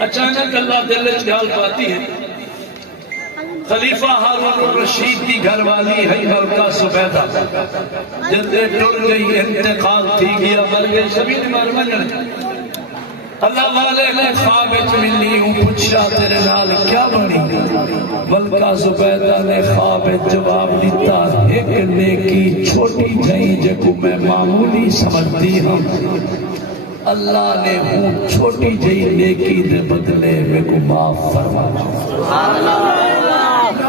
اچانک اللہ دل خیال پاتی ہے خلیفہ ہارون الرشید کی گھر والی ہے ملکہ زبیدہ جلدے ٹر گئی انتقال تھی گیا مر گئی شبیر مار مجھنے اللہ والے نے خواب ملی ہوں پوچھا تیرے نال کیا بنی ملکہ زبیدہ نے خواب جواب دیتا ایک نیکی چھوٹی جائیں جے کو میں معمولی سمجھتی ہوں اللہ نے ہوں چھوٹی جائیں نیکی دے بدلے میں کو معاف فرما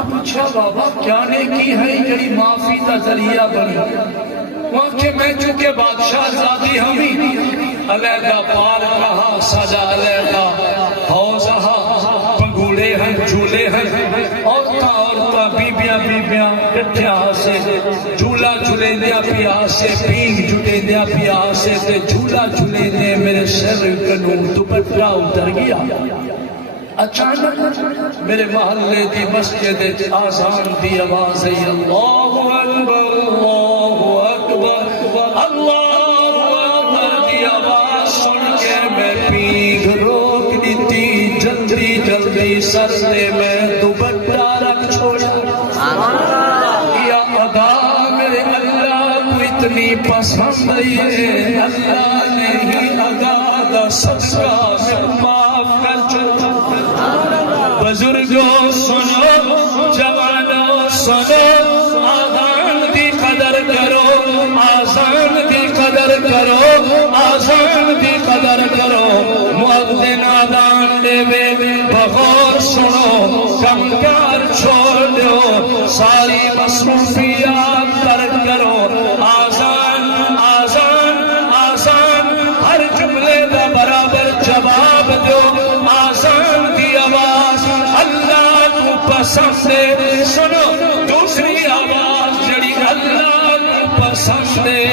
پوچھا بابا کیا نیکی ہے جڑی معافی کا ذریعہ بنی وہاں کہ میں چونکہ بادشاہ زادی ہمیں علیحدہ پار رہا سجا علیحدہ حوض رہا پنگوڑے ہیں جھولے ہیں عورتاں بیبیاں کٹھیاں سے جھولا جھولے دیا پیا سے پینگ جھولے دیا پیا سے تے جھولا جھولے دیا میرے سر کنوں دوپٹہ اتر گیا اچانک میرے محلے دی مسجد آزان دی آواز ہے اللہ اکبر اللہ اکبر دی آواز سن کے میں پیگ روک دیتی جلدی سر سے میں دوپٹہ رکھ چھوڑا یا ادا میرے اللہ کو اتنی پسند ہے اللہ نے ہی ادا دا صدقہ میں معاف کر چھوڑا بزرگوں سنو جوانوں سنو آذان دی قدر کرو آذان دی قدر کرو آذان دی قدر کرو مؤذن آذان دے بغور سنو کمکار چھوڑ دو ساری مصروفیات ترک کرو آذان آذان آذان ہر جملے دا برابر جواب دو آذان دی آواز اللہ کو پسند ہے سنو دوسری آواز جڑی اللہ کو پسند ہے